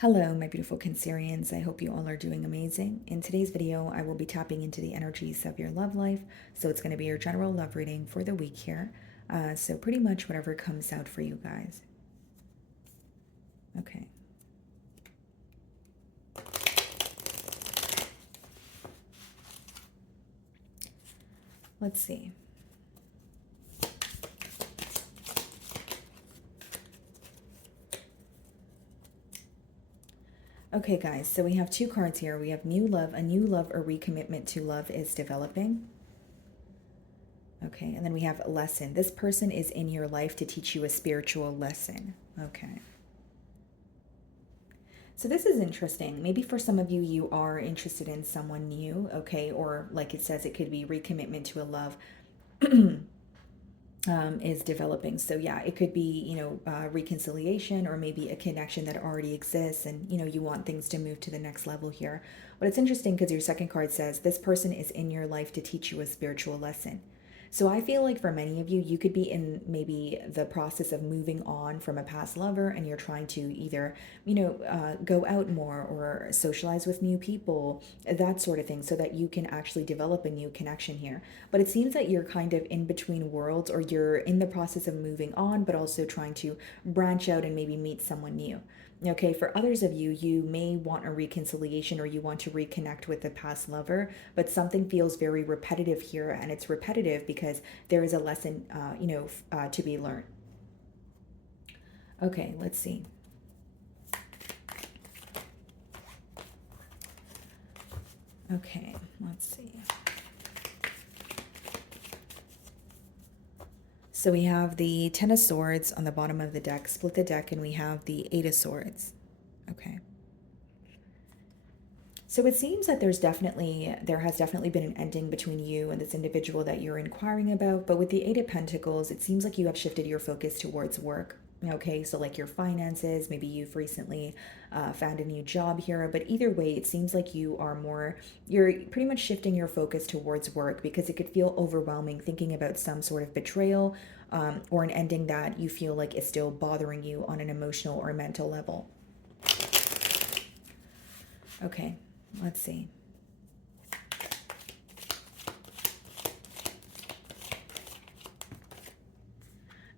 Hello, my beautiful Cancerians. I hope you all are doing amazing. In today's video, I will be tapping into the energies of your love life. So it's going to be your general love reading for the week here. So pretty much whatever comes out for you guys. Okay. Let's see. Okay, guys, so we have two cards here. We have new love, a new love or recommitment to love is developing. Okay, and then we have a lesson. This person is in your life to teach you a spiritual lesson. Okay. So this is interesting. Maybe for some of you, you are interested in someone new, okay? Or like it says, it could be recommitment to a love is developing. So yeah, it could be, reconciliation or maybe a connection that already exists and, you want things to move to the next level here. But it's interesting because your second card says this person is in your life to teach you a spiritual lesson. So I feel like for many of you, you could be in maybe the process of moving on from a past lover and you're trying to either, go out more or socialize with new people, that sort of thing, so that you can actually develop a new connection here. But it seems that you're kind of in between worlds or you're in the process of moving on, but also trying to branch out and maybe meet someone new. Okay, for others of you, you may want a reconciliation or you want to reconnect with a past lover, but something feels very repetitive here, and it's repetitive because there is a lesson, to be learned. Okay, let's see. Okay, let's see. So we have the Ten of Swords on the bottom of the deck, split the deck, and we have the Eight of Swords. Okay. So it seems that there has definitely been an ending between you and this individual that you're inquiring about. But with the Eight of Pentacles, it seems like you have shifted your focus towards work. Okay, so like your finances, maybe you've recently found a new job here. But either way, it seems like you're pretty much shifting your focus towards work because it could feel overwhelming thinking about some sort of betrayal or an ending that you feel like is still bothering you on an emotional or mental level. Okay, let's see.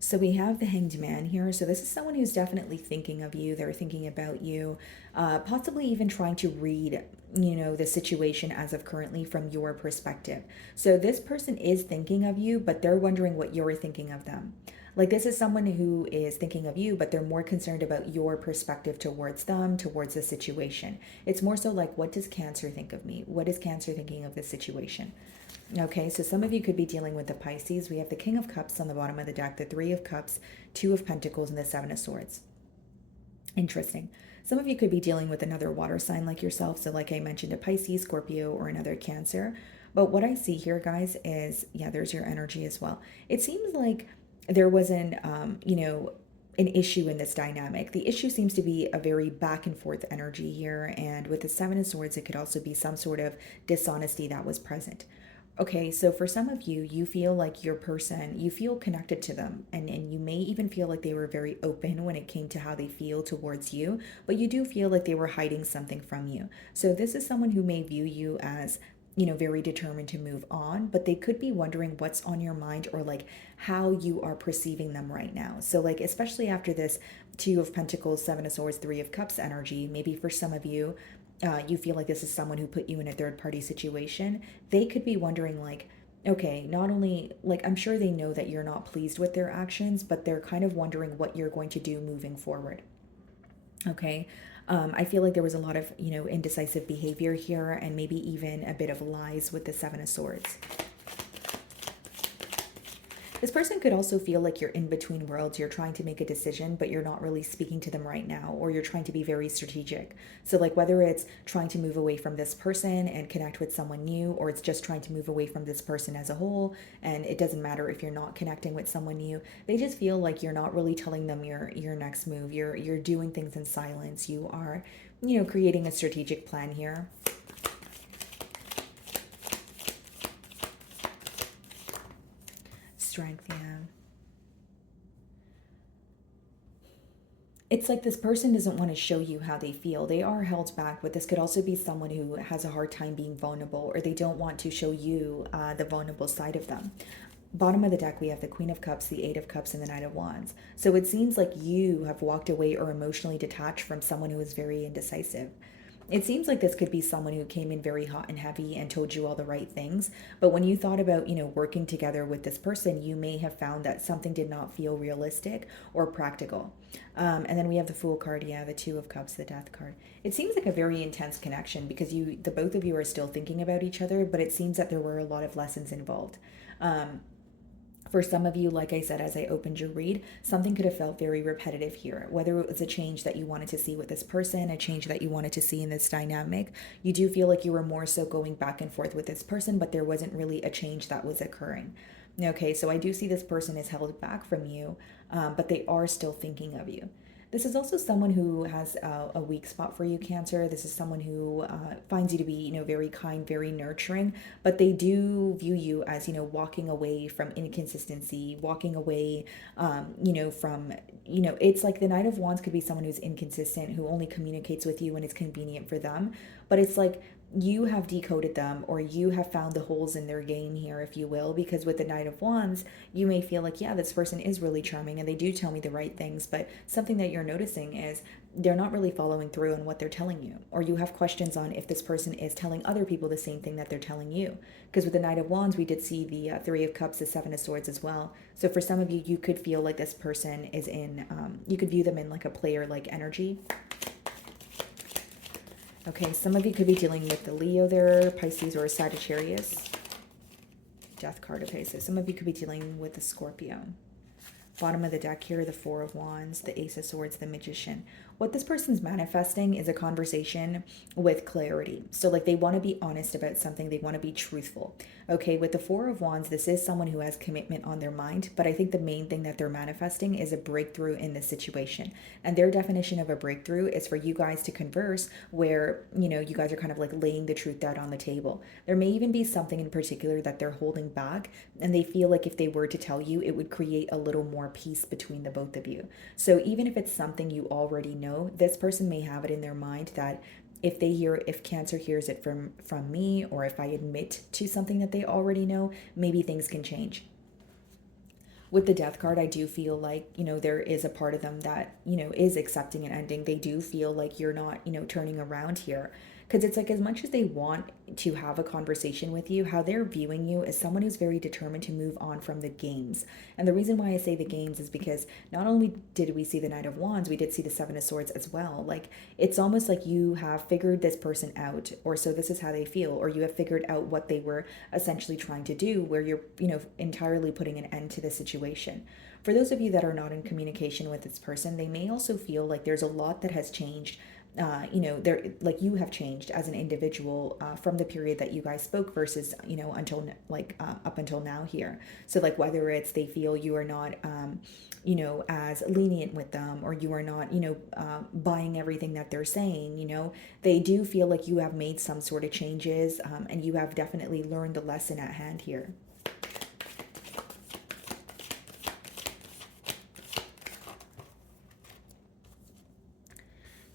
So we have the Hanged Man here. So this is someone who's definitely thinking of you. They're thinking about you, possibly even trying to read, the situation as of currently from your perspective. So this person is thinking of you, but they're wondering what you're thinking of them. Like this is someone who is thinking of you, but they're more concerned about your perspective towards them, towards the situation. It's more so like, what does Cancer think of me? What is Cancer thinking of this situation? Okay, so some of you could be dealing with the Pisces. We have the King of Cups on the bottom of the deck, the Three of Cups, Two of Pentacles, and the Seven of Swords. Interesting. Some of you could be dealing with another water sign like yourself. So, like I mentioned, a Pisces, Scorpio, or another Cancer. But what I see here, guys, is yeah, there's your energy as well. It seems like there was an issue in this dynamic. The issue seems to be a very back and forth energy here. And with the Seven of Swords, it could also be some sort of dishonesty that was present. Okay, so for some of you, you feel like your person, you feel connected to them, and you may even feel like they were very open when it came to how they feel towards you, but you do feel like they were hiding something from you. So this is someone who may view you as, very determined to move on, but they could be wondering what's on your mind or like how you are perceiving them right now. So, like, especially after this Two of Pentacles, Seven of Swords, Three of Cups energy, maybe for some of you, you feel like this is someone who put you in a third party situation. They could be wondering, like, okay, not only, like, I'm sure they know that you're not pleased with their actions, but they're kind of wondering what you're going to do moving forward. Okay. I feel like there was a lot of, indecisive behavior here and maybe even a bit of lies with the Seven of Swords. This person could also feel like you're in between worlds. You're trying to make a decision, but you're not really speaking to them right now, or you're trying to be very strategic. So, like, whether it's trying to move away from this person and connect with someone new, or it's just trying to move away from this person as a whole, and it doesn't matter if you're not connecting with someone new, they just feel like you're not really telling them your next move. You're doing things in silence. You are, creating a strategic plan here. Strength, yeah. It's like this person doesn't want to show you how they feel. They are held back, but this could also be someone who has a hard time being vulnerable, or they don't want to show you the vulnerable side of them. Bottom of the deck, we have the Queen of Cups, the Eight of Cups, and the Knight of Wands. So it seems like you have walked away or emotionally detached from someone who is very indecisive. It seems like this could be someone who came in very hot and heavy and told you all the right things. But when you thought about, working together with this person, you may have found that something did not feel realistic or practical. And then we have the Fool card, yeah, the Two of Cups, the Death card. It seems like a very intense connection because the both of you are still thinking about each other, but it seems that there were a lot of lessons involved. Um, for some of you, like I said, as I opened your read, something could have felt very repetitive here. Whether it was a change that you wanted to see with this person, a change that you wanted to see in this dynamic, you do feel like you were more so going back and forth with this person, but there wasn't really a change that was occurring. Okay, so I do see this person is held back from you, but they are still thinking of you. This is also someone who has a weak spot for you, Cancer. This is someone who finds you to be, very kind, very nurturing, but they do view you as, walking away from inconsistency, walking away, from, it's like the Knight of Wands could be someone who's inconsistent, who only communicates with you when it's convenient for them. But it's like you have decoded them, or you have found the holes in their game here, if you will, because with the Knight of Wands, you may feel like, yeah, this person is really charming and they do tell me the right things, but something that you're noticing is they're not really following through on what they're telling you, or you have questions on if this person is telling other people the same thing that they're telling you. Because with the Knight of Wands, we did see the Three of Cups, the Seven of Swords as well. So for some of you, you could feel like this person is in, you could view them in like a player like energy. Okay, some of you could be dealing with the Leo there, Pisces, or Sagittarius. Death card, okay, so some of you could be dealing with the Scorpio. Bottom of the deck here, the Four of Wands, the Ace of Swords, the Magician. What this person's manifesting is a conversation with clarity. So like they want to be honest about something. They want to be truthful. Okay, with the Four of Wands, this is someone who has commitment on their mind, but I think the main thing that they're manifesting is a breakthrough in this situation. And their definition of a breakthrough is for you guys to converse where, you guys are kind of like laying the truth out on the table. There may even be something in particular that they're holding back, and they feel like if they were to tell you, it would create a little more peace between the both of you. So even if it's something you already know, this person may have it in their mind that if Cancer hears it from me, or if I admit to something that they already know, maybe things can change. With the Death card, I do feel like, there is a part of them that, is accepting an ending. They do feel like you're not, turning around here. Because it's like as much as they want to have a conversation with you, how they're viewing you as someone who's very determined to move on from the games. And the reason why I say the games is because not only did we see the Knight of Wands, we did see the Seven of Swords as well. Like it's almost like you have figured this person out, or so this is how they feel, or you have figured out what they were essentially trying to do, where you're, entirely putting an end to the situation. For those of you that are not in communication with this person, they may also feel like there's a lot that has changed. They're like you have changed as an individual from the period that you guys spoke versus, until up until now here. So like whether it's they feel you are not, as lenient with them, or you are not, buying everything that they're saying, they do feel like you have made some sort of changes, and you have definitely learned the lesson at hand here.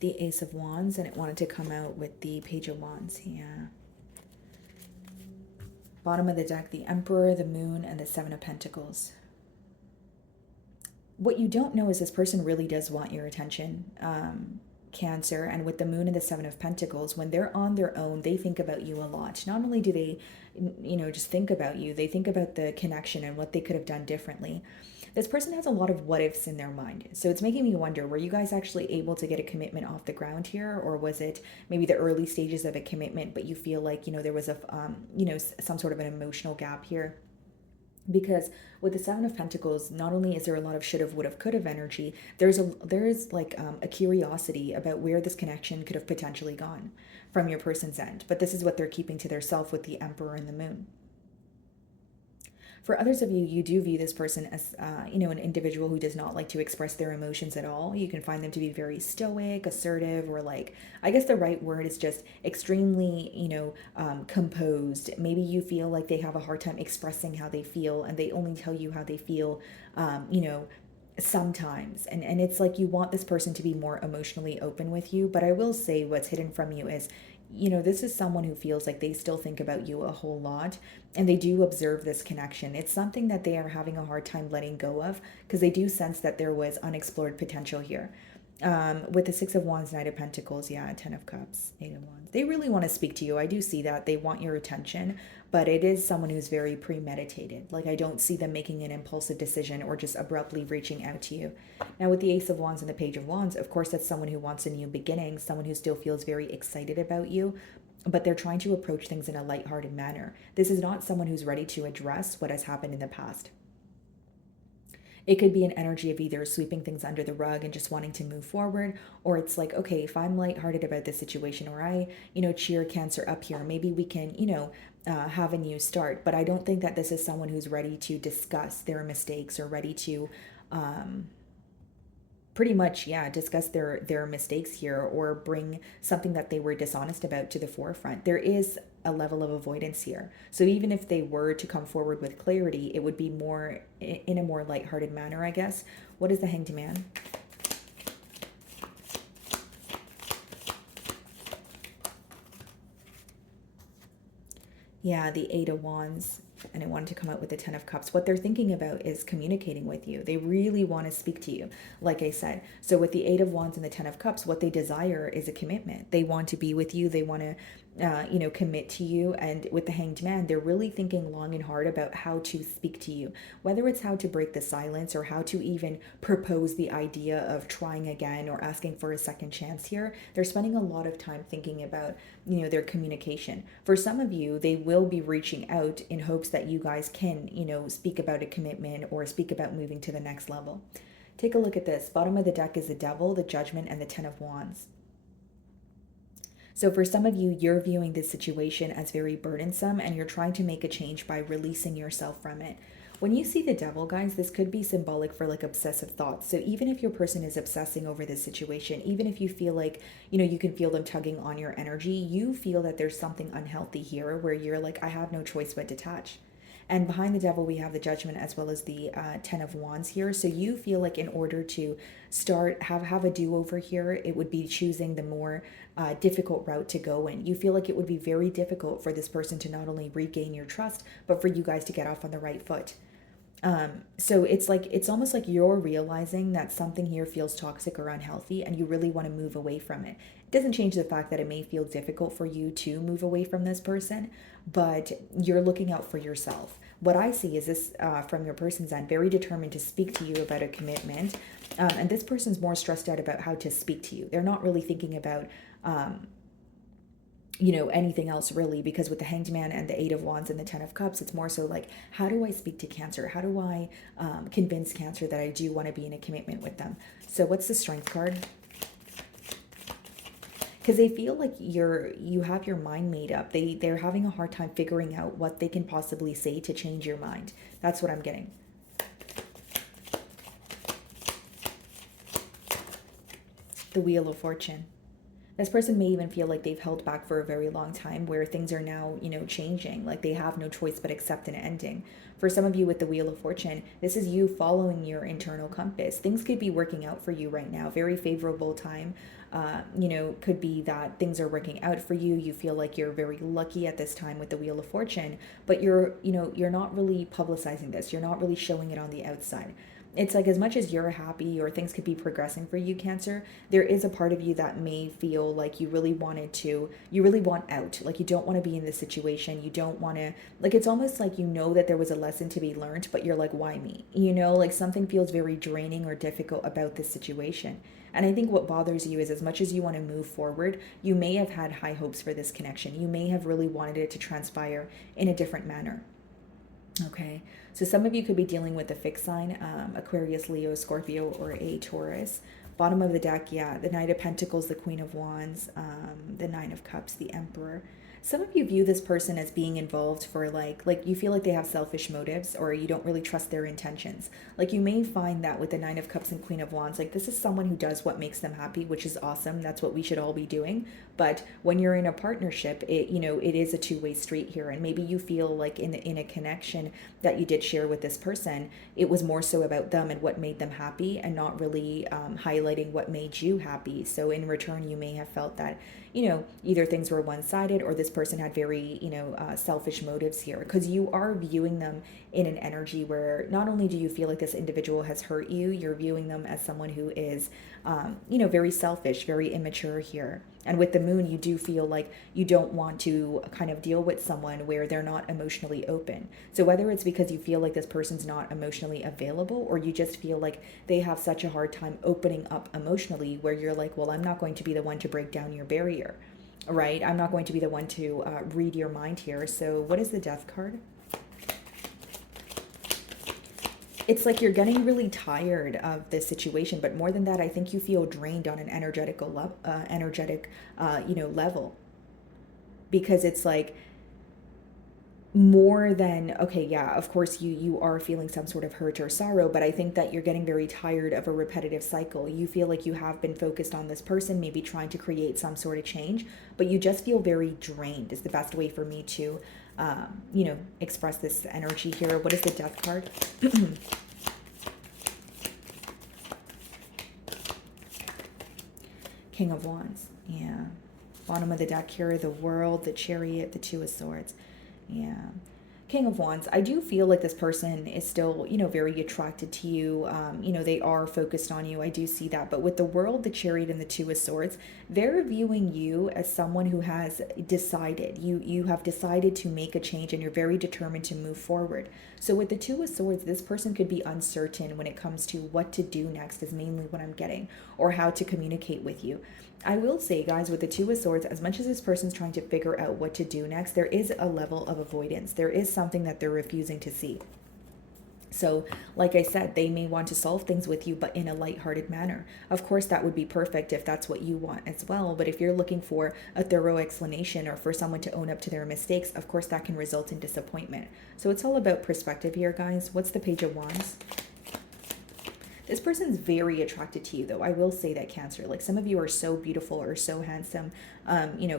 The Ace of Wands, and it wanted to come out with the Page of Wands. Yeah. Bottom of the deck, the Emperor, the Moon, and the Seven of Pentacles. What you don't know is this person really does want your attention, Cancer. And with the Moon and the Seven of Pentacles, when they're on their own, they think about you a lot. Not only do they, just think about you, they think about the connection and what they could have done differently. This person has a lot of what ifs in their mind. So it's making me wonder, were you guys actually able to get a commitment off the ground here? Or was it maybe the early stages of a commitment, but you feel like, there was some sort of an emotional gap here? Because with the Seven of Pentacles, not only is there a lot of should have, would have, could have energy, there's a curiosity about where this connection could have potentially gone from your person's end. But this is what they're keeping to themselves with the Emperor and the Moon. For others of you, you do view this person as, an individual who does not like to express their emotions at all. You can find them to be very stoic, assertive, or I guess the right word is just extremely, composed. Maybe you feel like they have a hard time expressing how they feel, and they only tell you how they feel, sometimes. And it's like you want this person to be more emotionally open with you, but I will say what's hidden from you is, this is someone who feels like they still think about you a whole lot, and they do observe this connection. It's something that they are having a hard time letting go of, because they do sense that there was unexplored potential here. With the Six of Wands, Knight of Pentacles, yeah, Ten of Cups, Eight of Wands. They really want to speak to you. I do see that. They want your attention, but it is someone who's very premeditated. Like, I don't see them making an impulsive decision or just abruptly reaching out to you. Now, with the Ace of Wands and the Page of Wands, of course, that's someone who wants a new beginning, someone who still feels very excited about you, but they're trying to approach things in a lighthearted manner. This is not someone who's ready to address what has happened in the past. It could be an energy of either sweeping things under the rug and just wanting to move forward, or it's like, okay, if I'm lighthearted about this situation, or I, cheer Cancer up here, maybe we can, have a new start. But I don't think that this is someone who's ready to discuss their mistakes, or ready to, pretty much, yeah, discuss their mistakes here, or bring something that they were dishonest about to the forefront. There is a level of avoidance here, so even if they were to come forward with clarity, it would be more in a more lighthearted manner, I guess. What is the Hanged Man? Yeah, the Eight of Wands, and I wanted to come out with the Ten of Cups. What they're thinking about is communicating with you. They really want to speak to you, like I said. So with the Eight of Wands and the Ten of Cups, what they desire is a commitment. They want to be with you. They want to, commit to you. And with the Hanged Man, they're really thinking long and hard about how to speak to you, whether it's how to break the silence, or how to even propose the idea of trying again or asking for a second chance here. They're spending a lot of time thinking about, their communication. For some of you, they will be reaching out in hopes that you guys can, speak about a commitment or speak about moving to the next level. Take a look at this. Bottom of the deck is the Devil, the Judgment, and the Ten of Wands. So for some of you, you're viewing this situation as very burdensome, and you're trying to make a change by releasing yourself from it. When you see the Devil, guys, this could be symbolic for like obsessive thoughts. So even if your person is obsessing over this situation, even if you feel like, you can feel them tugging on your energy, you feel that there's something unhealthy here where you're like, I have no choice but to detach. And behind the Devil, we have the Judgment as well as the Ten of Wands here. So you feel like in order to have a do-over here, it would be choosing the more difficult route to go in. You feel like it would be very difficult for this person to not only regain your trust, but for you guys to get off on the right foot. So it's almost like you're realizing that something here feels toxic or unhealthy, and you really want to move away from it. It doesn't change the fact that it may feel difficult for you to move away from this person, but you're looking out for yourself. What I see is this, from your person's end, very determined to speak to you about a commitment. And this person's more stressed out about how to speak to you. They're not really thinking about, anything else really, because with the Hanged Man and the Eight of Wands and the Ten of Cups, it's more so like, how do I speak to Cancer? How do I convince Cancer that I do want to be in a commitment with them? So what's the Strength card? Because they feel like you have your mind made up. They're having a hard time figuring out what they can possibly say to change your mind. That's what I'm getting. The Wheel of Fortune. This person may even feel like they've held back for a very long time, where things are now, changing. Like they have no choice but accept an ending. For some of you with the Wheel of Fortune, this is you following your internal compass. Things could be working out for you right now. Very favorable time. Could be that things are working out for you. You feel like you're very lucky at this time with the Wheel of Fortune, but you're not really publicizing this. You're not really showing it on the outside. It's like, as much as you're happy or things could be progressing for you, Cancer, there is a part of you that may feel like you really want out. Like you don't want to be in this situation. You don't want to, like, it's almost like that there was a lesson to be learned, but you're like, why me? Like something feels very draining or difficult about this situation. And I think what bothers you is, as much as you want to move forward, you may have had high hopes for this connection. You may have really wanted it to transpire in a different manner. Okay, so some of you could be dealing with a fixed sign, Aquarius, Leo, Scorpio, or a Taurus. Bottom of the deck, yeah, the Knight of Pentacles, the Queen of Wands, the Nine of Cups, the Emperor. Some of you view this person as being involved for like you feel like they have selfish motives, or you don't really trust their intentions. Like you may find that with the Nine of Cups and Queen of Wands, like this is someone who does what makes them happy, which is awesome. That's what we should all be doing. But when you're in a partnership, it is a two-way street here, and maybe you feel like in a connection that you did share with this person, it was more so about them and what made them happy, and not really highlighting what made you happy. So in return, you may have felt that either things were one sided, or this person had very, selfish motives here, because you are viewing them in an energy where not only do you feel like this individual has hurt you, you're viewing them as someone who is, very selfish, very immature here. And with the moon, you do feel like you don't want to kind of deal with someone where they're not emotionally open. So whether it's because you feel like this person's not emotionally available, or you just feel like they have such a hard time opening up emotionally, where you're like, well, I'm not going to be the one to break down your barrier, right? I'm not going to be the one to read your mind here. So what is the Death card? It's like you're getting really tired of this situation, but more than that, I think you feel drained on an level, because it's like more than, okay, yeah, of course you are feeling some sort of hurt or sorrow, but I think that you're getting very tired of a repetitive cycle. You feel like you have been focused on this person, maybe trying to create some sort of change, but you just feel very drained is the best way for me to express this energy here. What is the Death card? King of Wands. Yeah. Bottom of the deck here, the World, the Chariot, the Two of Swords. Yeah. King of Wands. I do feel like this person is still, very attracted to you. They are focused on you. I do see that. But with the World, the Chariot, and the Two of Swords, they're viewing you as someone who has decided. You have decided to make a change, and you're very determined to move forward. So with the Two of Swords, this person could be uncertain when it comes to what to do next, is mainly what I'm getting, or how to communicate with you. I will say, guys, with the Two of Swords, as much as this person's trying to figure out what to do next, there is a level of avoidance. There is something that they're refusing to see. So, like I said, they may want to solve things with you, but in a lighthearted manner. Of course, that would be perfect if that's what you want as well. But if you're looking for a thorough explanation, or for someone to own up to their mistakes, of course, that can result in disappointment. So it's all about perspective here, guys. What's the Page of Wands? This person's very attracted to you, though. I will say that, Cancer. Like, some of you are so beautiful or so handsome.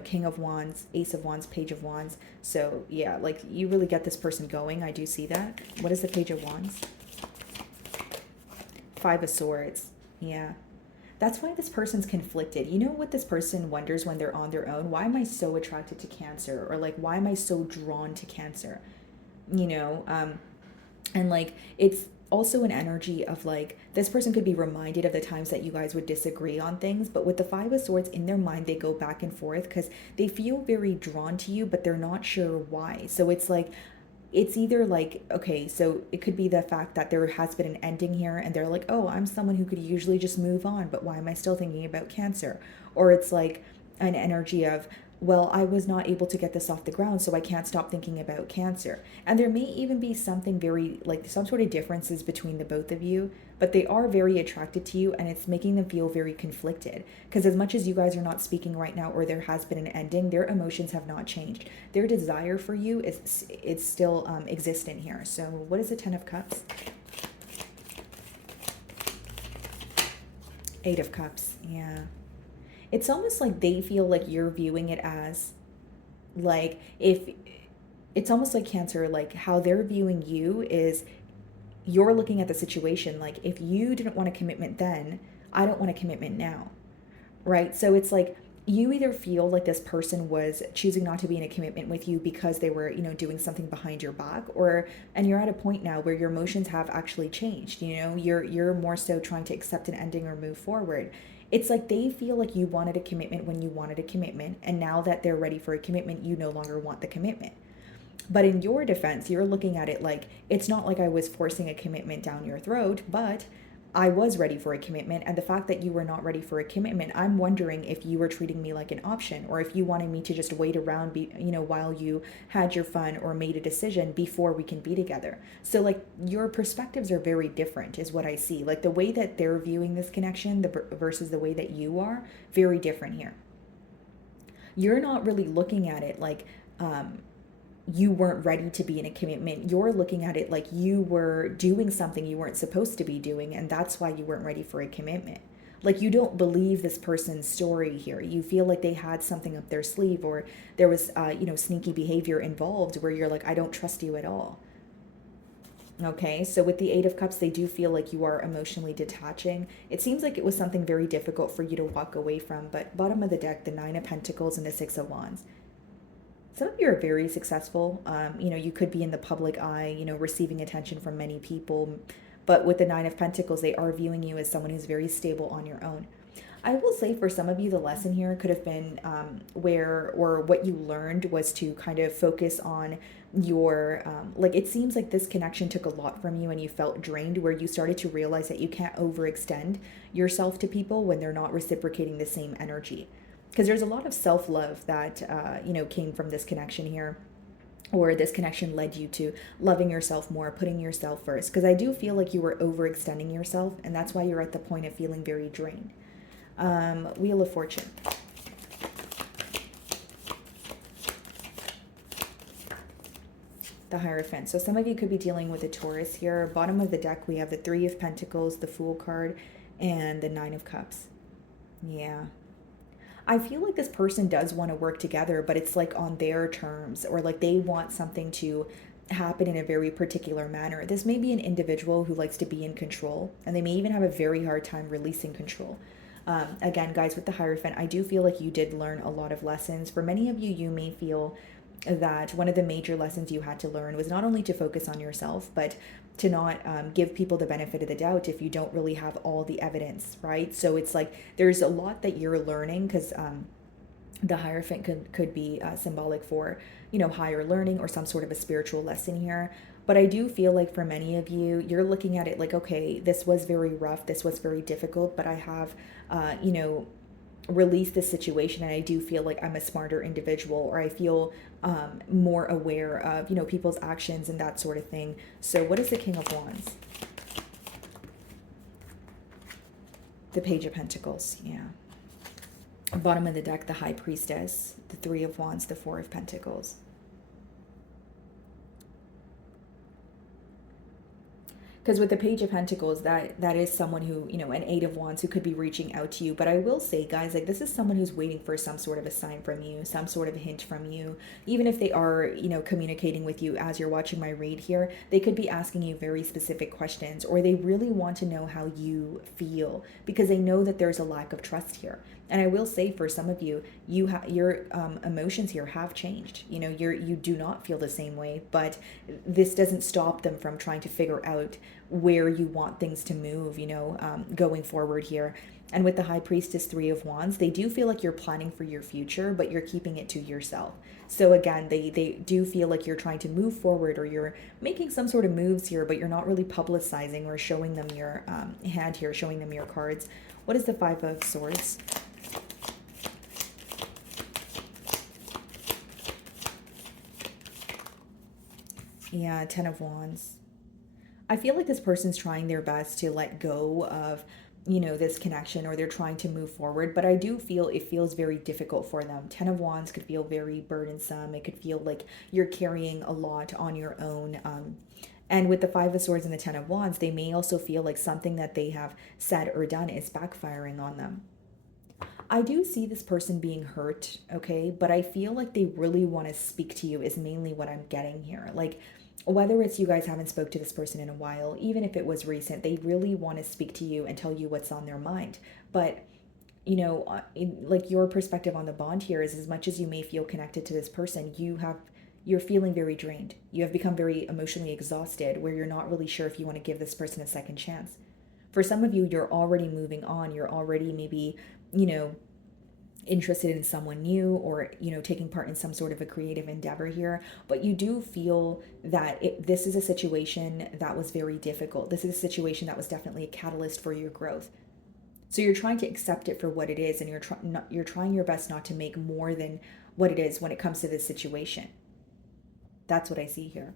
King of Wands, Ace of Wands, Page of Wands. So, yeah, like, you really get this person going. I do see that. What is the Page of Wands? Five of Swords. Yeah. That's why this person's conflicted. You know what this person wonders when they're on their own? Why am I so attracted to Cancer? Or, like, why am I so drawn to Cancer? And, like, it's also an energy of, like, this person could be reminded of the times that you guys would disagree on things, but with the Five of Swords in their mind, they go back and forth because they feel very drawn to you, but they're not sure why. So it's like, it's either like, okay, so it could be the fact that there has been an ending here, and they're like, oh, I'm someone who could usually just move on, but why am I still thinking about Cancer? Or it's like an energy of, well, I was not able to get this off the ground, so I can't stop thinking about Cancer. And there may even be something very, like, some sort of differences between the both of you, but they are very attracted to you, and it's making them feel very conflicted. Because as much as you guys are not speaking right now, or there has been an ending, their emotions have not changed. Their desire for you is, it's still existent here. So what is the Ten of Cups? Eight of Cups. Yeah. It's almost like they feel like you're viewing it as, like, if it's almost like Cancer, like how they're viewing you is, you're looking at the situation like, if you didn't want a commitment then, I don't want a commitment now, right? So it's like, you either feel like this person was choosing not to be in a commitment with you because they were, doing something behind your back, and you're at a point now where your emotions have actually changed. You're more so trying to accept an ending or move forward. It's like they feel like you wanted a commitment when you wanted a commitment, and now that they're ready for a commitment, you no longer want the commitment. But in your defense, you're looking at it like, it's not like I was forcing a commitment down your throat, but I was ready for a commitment. And the fact that you were not ready for a commitment, I'm wondering if you were treating me like an option, or if you wanted me to just wait around, while you had your fun or made a decision before we can be together. So, like, your perspectives are very different is what I see. Like, the way that they're viewing this connection versus the way that you are, very different here. you're not really looking at it like you weren't ready to be in a commitment. You're looking at it like you were doing something you weren't supposed to be doing, and that's why you weren't ready for a commitment. Like, you don't believe this person's story here. You feel like they had something up their sleeve, or there was, sneaky behavior involved where you're like, I don't trust you at all. Okay, so with the Eight of Cups, they do feel like you are emotionally detaching. It seems like it was something very difficult for you to walk away from, but bottom of the deck, the Nine of Pentacles and the Six of Wands. Some of you are very successful. You could be in the public eye, receiving attention from many people. But with the Nine of Pentacles, they are viewing you as someone who's very stable on your own. I will say for some of you, the lesson here could have been what you learned was to kind of focus on your, it seems like this connection took a lot from you and you felt drained, where you started to realize that you can't overextend yourself to people when they're not reciprocating the same energy. Because there's a lot of self-love that, came from this connection here, or this connection led you to loving yourself more, putting yourself first. Because I do feel like you were overextending yourself, and that's why you're at the point of feeling very drained. Wheel of Fortune. The Hierophant. So some of you could be dealing with a Taurus here. Bottom of the deck, we have the Three of Pentacles, the Fool card, and the Nine of Cups. Yeah. I feel like this person does want to work together, but it's like on their terms, or like they want something to happen in a very particular manner. This may be an individual who likes to be in control, and they may even have a very hard time releasing control. Again, guys, with the Hierophant, I do feel like you did learn a lot of lessons. For many of you, you may feel that one of the major lessons you had to learn was not only to focus on yourself, but to not give people the benefit of the doubt if you don't really have all the evidence, right? So it's like there's a lot that you're learning, because the Hierophant could be symbolic for, higher learning or some sort of a spiritual lesson here. But I do feel like for many of you, you're looking at it like, okay, this was very rough, this was very difficult, but I have, released this situation, and I do feel like I'm a smarter individual, or I feel more aware of, people's actions and that sort of thing. So what is the King of Wands? The Page of Pentacles, yeah. Bottom of the deck, the High Priestess, the Three of Wands, the Four of Pentacles. Because with the Page of Pentacles, that is someone who, an Eight of Wands who could be reaching out to you. But I will say, guys, like, this is someone who's waiting for some sort of a sign from you, some sort of hint from you. Even if they are, communicating with you as you're watching my read here, they could be asking you very specific questions, or they really want to know how you feel, because they know that there's a lack of trust here. And I will say, for some of you, your emotions here have changed. You do not feel the same way, but this doesn't stop them from trying to figure out where you want things to move, going forward here. And with the High Priestess, Three of Wands, they do feel like you're planning for your future, but you're keeping it to yourself. So again, they do feel like you're trying to move forward, or you're making some sort of moves here, but you're not really publicizing or showing them your hand here, showing them your cards. What is the Five of Swords? Yeah, Ten of Wands. I feel like this person's trying their best to let go of, this connection, or they're trying to move forward, but I do feel it feels very difficult for them. Ten of Wands could feel very burdensome. It could feel like you're carrying a lot on your own. And with the Five of Swords and the Ten of Wands, they may also feel like something that they have said or done is backfiring on them. I do see this person being hurt, okay? But I feel like they really want to speak to you is mainly what I'm getting here. Like, whether it's you guys haven't spoke to this person in a while, even if it was recent, they really want to speak to you and tell you what's on their mind. But, like, your perspective on the bond here is, as much as you may feel connected to this person, you're feeling very drained. You have become very emotionally exhausted, where you're not really sure if you want to give this person a second chance. For some of you, you're already moving on. You're already maybe, interested in someone new, or taking part in some sort of a creative endeavor here, but you do feel that this is a situation that was very difficult. This is a situation that was definitely a catalyst for your growth. So you're trying to accept it for what it is, and you're trying your best not to make more than what it is when it comes to this situation. That's what I see here.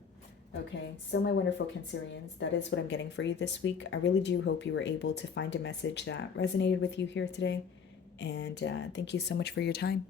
Okay, so my wonderful Cancerians, that is what I'm getting for you this week. I really do hope you were able to find a message that resonated with you here today. And thank you so much for your time.